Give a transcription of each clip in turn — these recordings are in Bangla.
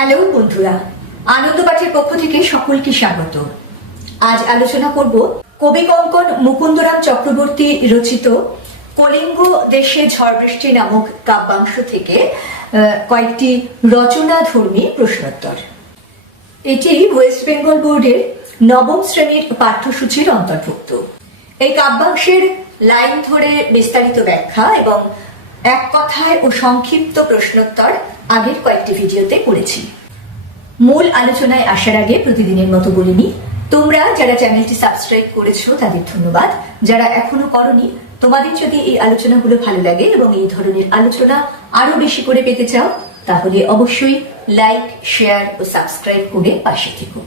হ্যালো বন্ধুরা, আনন্দপাঠের পক্ষ থেকে সকলকে স্বাগত। আজ আলোচনা করব কবি কঙ্কন মুকুন্দরাম চক্রবর্তী রচিত কলিঙ্গ দেশে ঝড় বৃষ্টি নামক কাব্যাংশ থেকে কয়েকটি রচনাধর্মী প্রশ্নোত্তর। এটি ওয়েস্ট বেঙ্গল বোর্ডের নবম শ্রেণীর পাঠ্যসূচির অন্তর্ভুক্ত। এই কাব্যাংশের লাইন ধরে বিস্তারিত ব্যাখ্যা এবং এক কথায় ও সংক্ষিপ্ত প্রশ্নোত্তর আগের কয়েকটি ভিডিওতে করেছি। মূল আলোচনায় আসার আগে প্রতিদিনের মতো বলে নিই, তোমরা যারা চ্যানেলটি সাবস্ক্রাইব করেছো তাদের ধন্যবাদ। যারা এখনো করনি, তোমাদের যদি এই আলোচনাগুলো ভালো লাগে এবং এই ধরনের আলোচনা আরো বেশি করে পেতে চাও, তাহলে অবশ্যই লাইক, শেয়ার ও সাবস্ক্রাইব করে পাশে থেকো।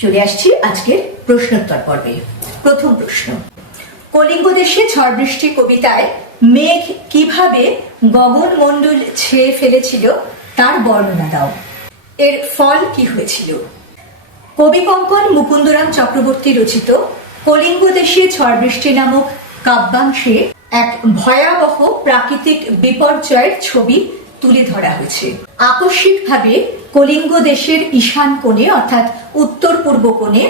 চলে আসছি আজকের প্রশ্নোত্তর পর্বে। প্রথম প্রশ্ন, কলিঙ্গ দেশে ঝড় বৃষ্টি কবিতায় মেঘ কিভাবে গগনমণ্ডল ছেয়ে ফেলেছিল তার বর্ণনা দাও। এর ফল কি হয়েছিল? কবি কঙ্কন মুকুন্দরাম চক্রবর্তী রচিত কলিঙ্গ দেশে ঝড় বৃষ্টি নামক কাব্যাংশে এক ভয়াবহ প্রাকৃতিক বিপর্যয়ের ছবি তুলে ধরা হয়েছে। আকস্মিকভাবে কলিঙ্গ দেশের ঈশান কোণে অর্থাৎ উত্তর পূর্ব কোণে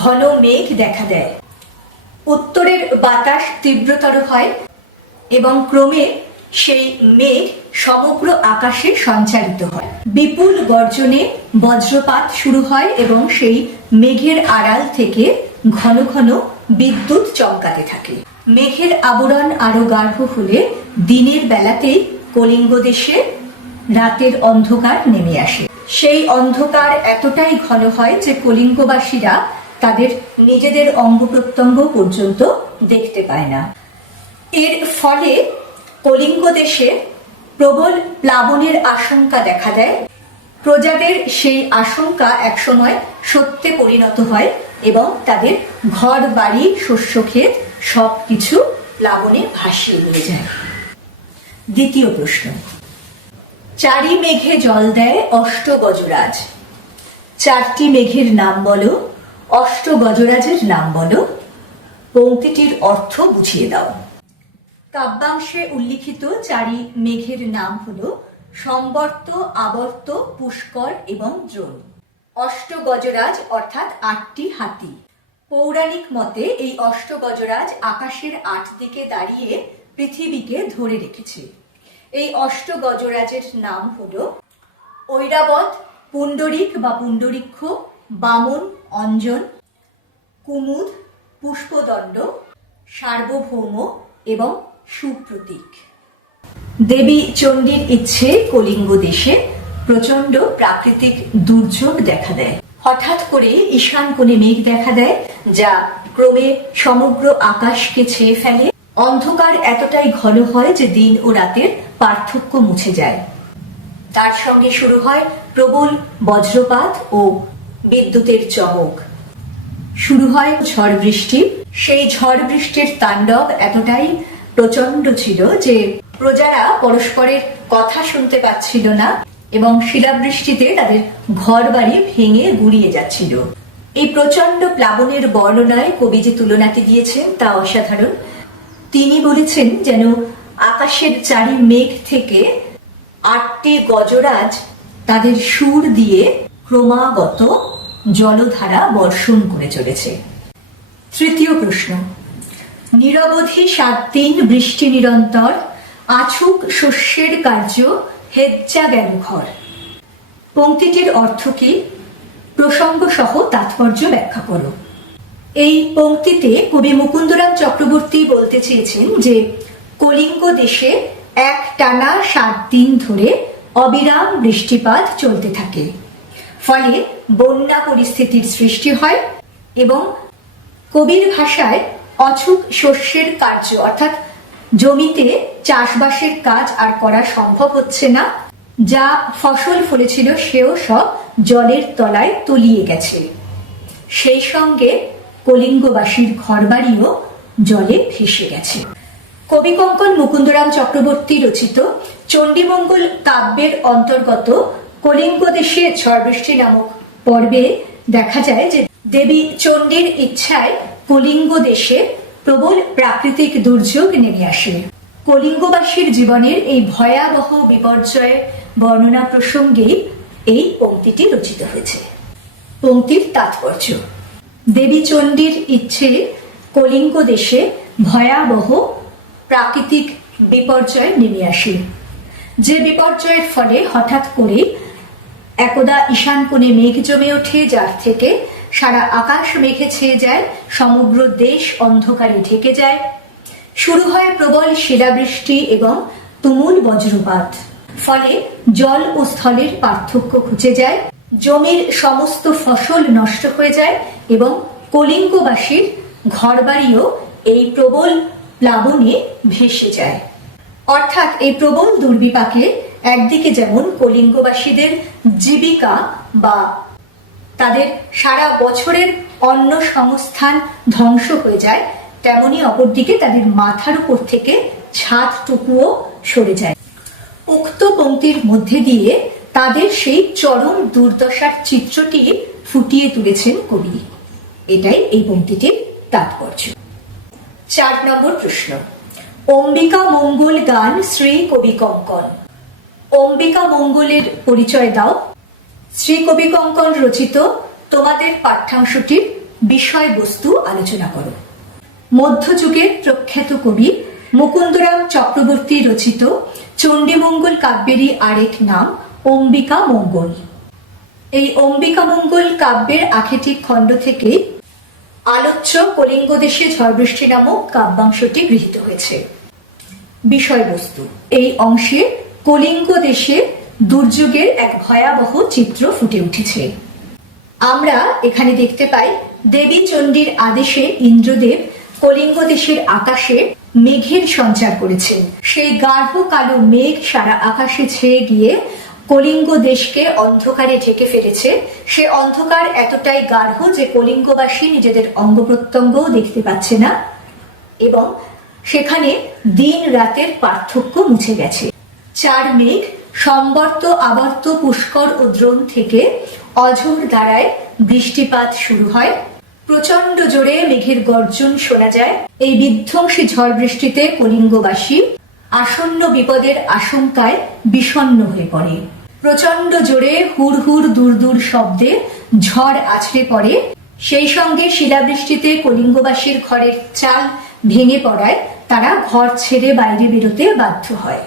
ঘন মেঘ দেখা দেয়। উত্তরের বাতাস তীব্রতর হয় এবং ক্রমে সেই মেঘ সমগ্র আকাশে সঞ্চারিত হয়। বিপুল গর্জনে বজ্রপাত শুরু হয় এবং সেই মেঘের আড়াল থেকে ঘন ঘন বিদ্যুৎ চমকাতে থাকে। মেঘের আবরণ আরো গাঢ় হলে দিনের বেলাতেই কলিঙ্গ দেশে রাতের অন্ধকার নেমে আসে। সেই অন্ধকার এতটাই ঘন হয় যে কলিঙ্গবাসীরা তাদের নিজেদের অঙ্গ প্রত্যঙ্গ পর্যন্ত দেখতে পায় না। এর ফলে কলিঙ্গ দেশে প্রবল প্লাবনের আশঙ্কা দেখা দেয়। প্রজাদের সেই আশঙ্কা একসময় সত্যে পরিণত হয় এবং তাদের ঘর বাড়ি শস্যক্ষেত সবকিছু প্লাবনে ভাসিয়ে নিয়ে যায়। দ্বিতীয় প্রশ্ন, চারি মেঘে জল দেয় অষ্ট গজরাজ। চারটি মেঘের নাম বলো, অষ্ট গজরাজের নাম বলো, পংক্তিটির অর্থ বুঝিয়ে দাও। কাব্যাংশে উল্লিখিত চারি মেঘের নাম হলো সম্বর্ত, আবর্ত, পুষ্কর এবং দ্রোণ। অষ্ট গজরাজ অর্থাৎ আটটি হাতি। পৌরাণিক মতে এই অষ্ট গজরাজ আকাশের আট দিকে দাঁড়িয়ে পৃথিবীকে ধরে রেখেছে। এই অষ্ট গজরাজের নাম হলো ঐরাবত, পুণ্ডরিক বা পুণ্ডরিক্ষ, বামন, অঞ্জন, কুমুদ, পুষ্পদণ্ড, সার্বভৌম এবং সুপ্রতীক। দেবী চণ্ডীর ইচ্ছে কলিঙ্গ দেশে প্রচন্ড প্রাকৃতিক দুর্যোগ দেখা দেয়। হঠাৎ করে ঈশান কোণে মেঘ দেখা দেয়, যা ক্রমে সমগ্র আকাশকে ছেয়ে ফেলে। অন্ধকার এতটাই ঘন হয় যে দিন ও রাতের পার্থক্য মুছে যায়। তার সঙ্গে শুরু হয় প্রবল বজ্রপাত ও বিদ্যুতের চমক। শুরু হয় ঝড় বৃষ্টি। সেই ঝড় বৃষ্টির তাণ্ডব এতটাই প্রচন্ড ছিল যে প্রজারা পরস্পরের কথা শুনতে পাচ্ছিল না এবং শিলাবৃষ্টিতে তাদের ঘর বাড়ি ভেঙে গুড়িয়ে যাচ্ছিল। এই প্রচন্ড প্লাবনের বর্ণনায় কবি যে তুলনাটি দিয়েছেন তা অসাধারণ। তিনি বলেছেন যেন আকাশের চারি মেঘ থেকে আটটি গজরাজ তাদের সুর দিয়ে ক্রমাগত জলধারা বর্ষণ করে চলেছে। তৃতীয় প্রশ্ন, নিরবধি 7 দিন বৃষ্টি নিরন্তর, আছুক শস্যের কার্য হেজ্জা গেল ঘর। পংক্তিটির অর্থ কি? প্রসঙ্গ সহ তাৎপর্য ব্যাখ্যা করো। এই পংক্তিতে কবি মুকুন্দরাম চক্রবর্তী বলতে চেয়েছেন যে কলিঙ্গ দেশে এক টানা 7 দিন ধরে অবিরাম বৃষ্টিপাত চলতে থাকে। ফলে বন্যা পরিস্থিতির সৃষ্টি হয় এবং কবির ভাষায় অছুক শস্যের কার্য অর্থাৎ জমিতে চাষবাসের কাজ আর করা সম্ভব হচ্ছে না। যা ফসল ফলেছিল সেও সব জলের তলায় তলিয়ে গেছে। সেই সঙ্গে কলিঙ্গবাসীর ঘরবাড়িও জলে ভেসে গেছে। কবি কঙ্কন মুকুন্দরাম চক্রবর্তী রচিত চণ্ডীমঙ্গল কাব্যের অন্তর্গত কলিঙ্গ দেশে ঝড় বৃষ্টি নামক পর্বে দেখা যায় যে দেবী চণ্ডীর ইচ্ছায় কলিঙ্গ দেশে প্রবল প্রাকৃতিক দুর্যোগ নেমে আসে। কলিঙ্গবাসীর জীবনের এই ভয়াবহ বিপর্যয় বর্ণনা প্রসঙ্গে এই পংক্তিটি রচিত হয়েছে। পংক্তির তাৎপর্য: দেবী চণ্ডীর ইচ্ছে কলিঙ্গ দেশে ভয়াবহ প্রাকৃতিক বিপর্যয় নেমে আসে, যে বিপর্যয়ের ফলে হঠাৎ করে একদা ঈশান কোণে মেঘ জমে ওঠে, যার থেকে সারা আকাশ মেঘে ছেয়ে যায়, সমগ্র দেশ অন্ধকারে ঢেকে যায়, শুরু হয় প্রবল শিলাবৃষ্টি এবং তুমুল বজ্রপাত। ফলে জল ও স্থলের পার্থক্য ঘুচে যায়, জমির সমস্ত ফসল নষ্ট হয়ে যায় এবং কলিঙ্গবাসীর ঘরবাড়িও এই প্রবল প্লাবনে ভেসে যায়। অর্থাৎ এই প্রবল দুর্বিপাকে একদিকে যেমন কলিঙ্গবাসীদের জীবিকা বা তাদের সারা বছরের অন্ন সংস্থান ধ্বংস হয়ে যায়, তেমনি অপরদিকে তাদের মাথার উপর থেকে ছাদটুকুও সরে যায়। উক্ত পংক্তির মধ্যে দিয়ে তাদের সেই চরম দুর্দশার চিত্রটি ফুটিয়ে তুলেছেন কবি। এটাই এই পংক্তিটির তাৎপর্য। 4 নম্বর প্রশ্ন: অম্বিকা মঙ্গল গান শ্রী কবি কঙ্কন। অম্বিকা মঙ্গলের পরিচয় দাও। শ্রী কবি কঙ্কন রচিত তোমাদের পাঠ্যাংশটির বিষয়বস্তু আলোচনা করো। মধ্যযুগের প্রখ্যাত কবি মুকুন্দরাম চক্রবর্তী রচিত চণ্ডীমঙ্গল কাব্যেরই আরেক নাম অম্বিকা মঙ্গল। এই অম্বিকা মঙ্গল কাব্যের আখেটি খণ্ড থেকে আলোচ্য কলিঙ্গ দেশে ঝড় বৃষ্টি নামক কাব্যাংশটি গৃহীত হয়েছে। বিষয়বস্তু: এই অংশে কলিঙ্গ দেশে দুর্যোগের এক ভয়াবহ চিত্র ফুটে উঠেছে। আমরা এখানে দেখতে পাই দেবী চণ্ডীর আদেশে ইন্দ্রদেব কলিঙ্গ দেশের আকাশে মেঘের সঞ্চার করেছেন। সেই গাঢ় কালো মেঘ সারা আকাশে ছেয়ে গিয়ে কলিঙ্গ দেশকে অন্ধকারে ঢেকে ফেলেছে। সে অন্ধকার এতটাই গাঢ় যে কলিঙ্গবাসী নিজেদের অঙ্গ প্রত্যঙ্গও দেখতে পাচ্ছে না এবং সেখানে দিন রাতের পার্থক্য মুছে গেছে। 4 মেঘ সম্বর্ত, আবর্ত, পুষ্কর ও দ্রোণ থেকে অঝোর ধারায় বৃষ্টিপাত শুরু হয়। প্রচন্ড জোরে মেঘের গর্জন শোনা যায়। এই বিধ্বংসী ঝড় বৃষ্টিতে কলিঙ্গবাসী আসন্ন বিপদের আশঙ্কায় বিষণ্ণ হয়ে পড়ে। প্রচন্ড জোরে হুড় হুড় দূর দূর শব্দে ঝড় আছড়ে পড়ে। সেই সঙ্গে শিলাবৃষ্টিতে কলিঙ্গবাসীর ঘরের চাল ভেঙে পড়ায় তারা ঘর ছেড়ে বাইরে বেরোতে বাধ্য হয়।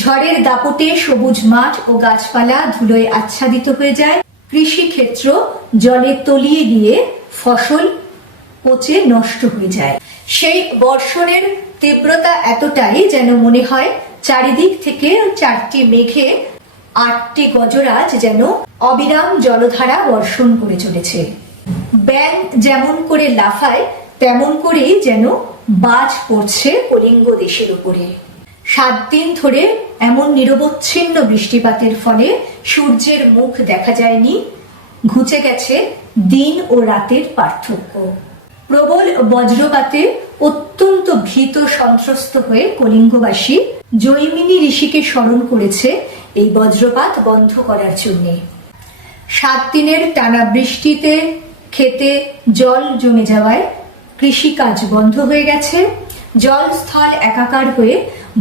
ঝড়ের দাপটে সবুজ মাঠ ও গাছপালা ধুলোয় আচ্ছাদিত হয়ে যায়। কৃষিক্ষেত্র জলে তলিয়ে গিয়ে ফসল পচে নষ্ট হয়ে যায়। সেই বর্ষণের তীব্রতা এতটাই যেন মনে হয় চারিদিক থেকে 4টি মেঘে 8টি গজরাজ যেন অবিরাম জলধারা বর্ষণ করে চলেছে। ব্যাঙ যেমন করে লাফায় তেমন করেই যেন বাজ পড়ছে কলিঙ্গ দেশের উপরে। 7 দিন ধরে এমন নিরবচ্ছিন্ন বৃষ্টিপাতের ফলে সূর্যের মুখ দেখা যায়নি। ঘুচে গেছে দিন ও রাতের পার্থক্য। প্রবল বজ্রপাতে অত্যন্ত ভীত সন্ত্রস্ত হয়ে কলিঙ্গবাসী জৈমিনী ঋষিকে স্মরণ করেছে এই বজ্রপাত বন্ধ করার জন্য। 7 দিনের টানা বৃষ্টিতে ক্ষেতে জল জমে যাওয়ায় কৃষিকাজ বন্ধ হয়ে গেছে। জল স্থল একাকার হয়ে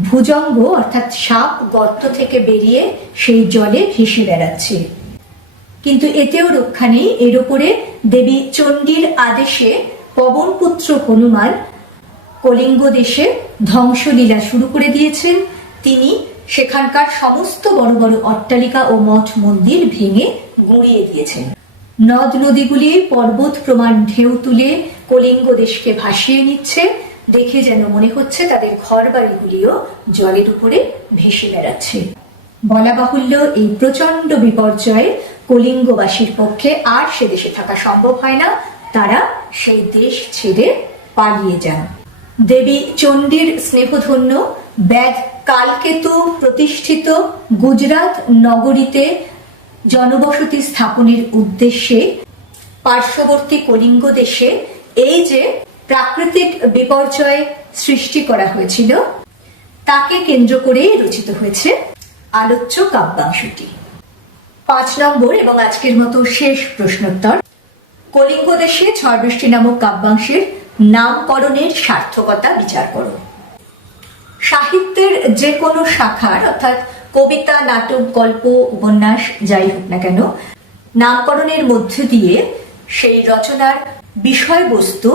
ভুজঙ্গ অর্থাৎ সাপ গর্ত থেকে বেরিয়ে সেই জলে ভেসে বেড়াচ্ছে। কিন্তু এতেও রক্ষা নেই। এর উপরে দেবী চণ্ডীর আদেশে পবনপুত্র হনুমান কলিঙ্গ দেশে ধ্বংসলীলা শুরু করে দিয়েছেন। তিনি সেখানকার সমস্ত বড় বড় অট্টালিকা ও মঠ মন্দির ভেঙে গুঁড়িয়ে দিয়েছেন। নদ নদীগুলি পর্বত প্রমাণ ঢেউ তুলে কলিঙ্গ দেশকে ভাসিয়ে নিচ্ছে। দেখে যেন মনে হচ্ছে তাদের ঘর বাড়িগুলিও জলের উপরে ভেসে বেড়াচ্ছে। বলা বাহুল্য, এই প্রচন্ড বিপর্যয়ে কলিঙ্গবাসীর পক্ষে আর সে দেশে থাকা সম্ভব হয় না। তারা সেই দেশ ছেড়ে পালিয়ে যান। দেবী চণ্ডীর স্নেহধন্য ব্যাধ কালকেতু প্রতিষ্ঠিত গুজরাট নগরীতে জনবসতি স্থাপনের উদ্দেশ্যে পার্শ্ববর্তী কলিঙ্গ দেশে এই যে প্রাকৃতিক বিপর্যয় সৃষ্টি করা হয়েছিল তাকে কেন্দ্র করে রচিত হয়েছে আলোচ্য কাব্যাংশটি। 5 নম্বর এবং আজকের মতো শেষ প্রশ্নোত্তর: কলিঙ্গ দেশে ঝড় বৃষ্টি নামক কাব্যাংশের নামকরণের সার্থকতা বিচার করো। সাহিত্য সাহিত্যের যে কোনো শাখার অর্থাৎ কবিতা, নাটক, গল্প, উপন্যাস যাই হোক না কেন, নামকরণের মধ্য দিয়ে সেই রচনার বিষয়বস্তু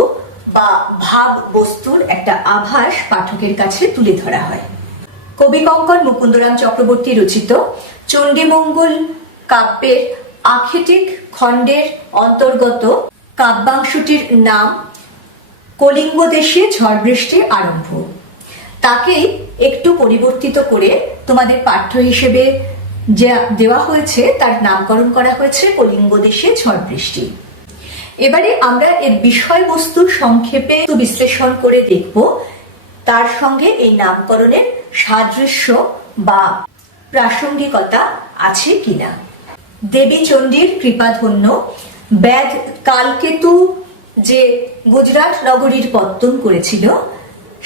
বা ভাব বস্তুর একটা আভাস পাঠকের কাছে তুলে ধরা হয়। কবি কঙ্কন মুকুন্দরাম চক্রবর্তী রচিত চণ্ডীমঙ্গল কাব্যের আখেটিক খণ্ডের অন্তর্গত কাব্যাংশটির নাম কলিঙ্গ দেশে ঝড় বৃষ্টি আরম্ভ। তাকেই একটু পরিবর্তিত করে তোমাদের পাঠ্য হিসেবে যা দেওয়া হয়েছে তার নামকরণ করা হয়েছে কলিঙ্গ দেশে ঝড় বৃষ্টি। এবারে আমরা এর বিষয়বস্তু সংক্ষেপে বিশ্লেষণ করে দেখব তার সঙ্গে এই নামকরণের সাদৃশ্য বা প্রাসঙ্গিকতা আছে কিনা। দেবী চণ্ডীর কৃপাধন্য ব্যাধ কালকেতু যে গুজরাট নগরীর পত্তন করেছিল,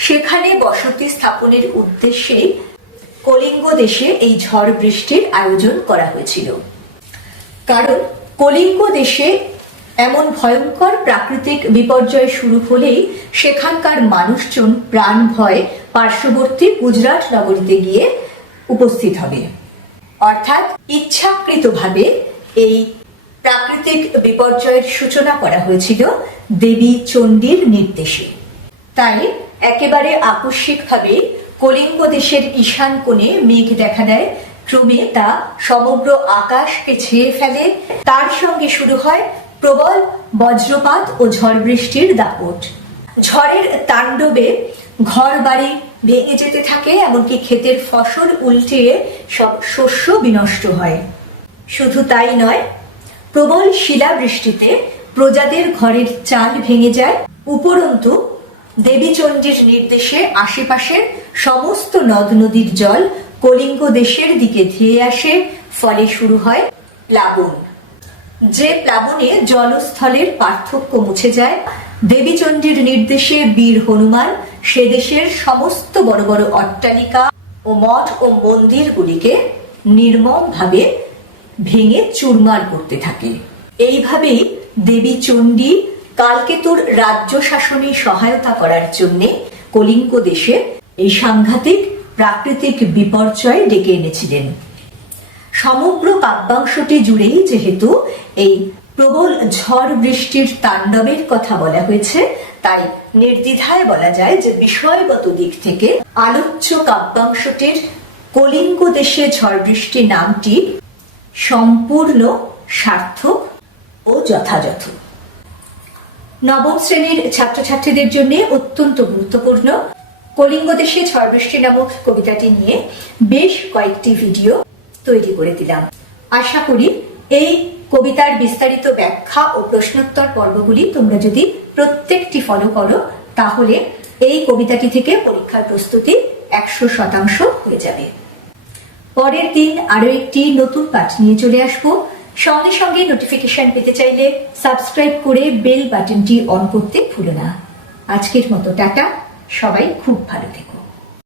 সেখানে বসতি স্থাপনের উদ্দেশ্যে কলিঙ্গ দেশে এই ঝড় বৃষ্টির আয়োজন করা হয়েছিল। কারণ কলিঙ্গ দেশে এমন ভয়ঙ্কর প্রাকৃতিক বিপর্যয় শুরু হলেই সেখানকার মানুষজন প্রাণ ভয়ে পার্শ্ববর্তী গুজরাট নগরীতে গিয়ে উপস্থিত হবে। অর্থাৎ ইচ্ছাকৃতভাবে এই প্রাকৃতিক বিপর্যয়ের সূচনা করা হয়েছিল দেবী চণ্ডীর নির্দেশে। তাই একেবারে আকস্মিকভাবে কলিঙ্গ দেশের ঈশান কোণে মেঘ দেখা দেয়, ক্রমে তা সমগ্র আকাশকে ছেয়ে ফেলে। তার সঙ্গে শুরু হয় প্রবল বজ্রপাত ও ঝড় বৃষ্টির দাপট। ঝড়ের তাণ্ডবে ঘর বাড়ি ভেঙে যেতে থাকে, এমনকি ক্ষেতের ফসল উল্টিয়ে সব শস্য বিনষ্ট হয়। শুধু তাই নয়, প্রবল শিলাবৃষ্টিতে প্রজাদের ঘরের চাল ভেঙে যায়। উপরন্তু দেবী চণ্ডীর নির্দেশে আশেপাশের সমস্ত নদ নদীর জল কলিঙ্গ দেশের দিকে ধেয়ে আসে, ফলে শুরু হয় প্লাবন। যে প্লাবনে জলস্থলের পার্থক্য মুছে যায়। দেবী চণ্ডীর নির্দেশে বীর হনুমান সে দেশের সমস্ত বড় বড় অট্টালিকা ও মঠ ও মন্দিরগুলিকে নির্মমভাবে ভেঙে চুরমার করতে থাকে। এইভাবেই দেবী চণ্ডী কালকেতুর রাজ্য শাসনে সহায়তা করার জন্য কলিঙ্গ দেশে এই সাংঘাতিক প্রাকৃতিক বিপর্যয় ডেকে এনেছিলেন। সমগ্র কাব্যাংশটি জুড়েই যেহেতু এই প্রবল ঝড় বৃষ্টির তাণ্ডবের কথা বলা হয়েছে, তাই নির্দ্বিধায় বলা যায় যে বিষয়গত দিক থেকে আলোচ্য কাব্যাংশটির কলিঙ্গ দেশে ঝড় বৃষ্টি নামটি সম্পূর্ণ সার্থক ও যথাযথ। নবম শ্রেণীর ছাত্রছাত্রীদের জন্য অত্যন্ত গুরুত্বপূর্ণ কলিঙ্গ দেশে ঝড় বৃষ্টি নামক কবিতাটি নিয়ে বেশ কয়েকটি ভিডিও তৈরি করে দিলাম। আশা করি এই কবিতার বিস্তারিত ব্যাখ্যা ও প্রশ্নোত্তর পর্বগুলি তোমরা যদি প্রত্যেকটি ফলো করো, তাহলে এই কবিতাটি থেকে পরীক্ষার প্রস্তুতি 100% হয়ে যাবে। পরের দিন আরো একটি নতুন পাঠ নিয়ে চলে আসবো। সঙ্গে সঙ্গে নোটিফিকেশন পেতে চাইলে সাবস্ক্রাইব করে বেল বাটনটি অন করতে ভুলো না। আজকের মতো টাটা, সবাই খুব ভালো থেকো।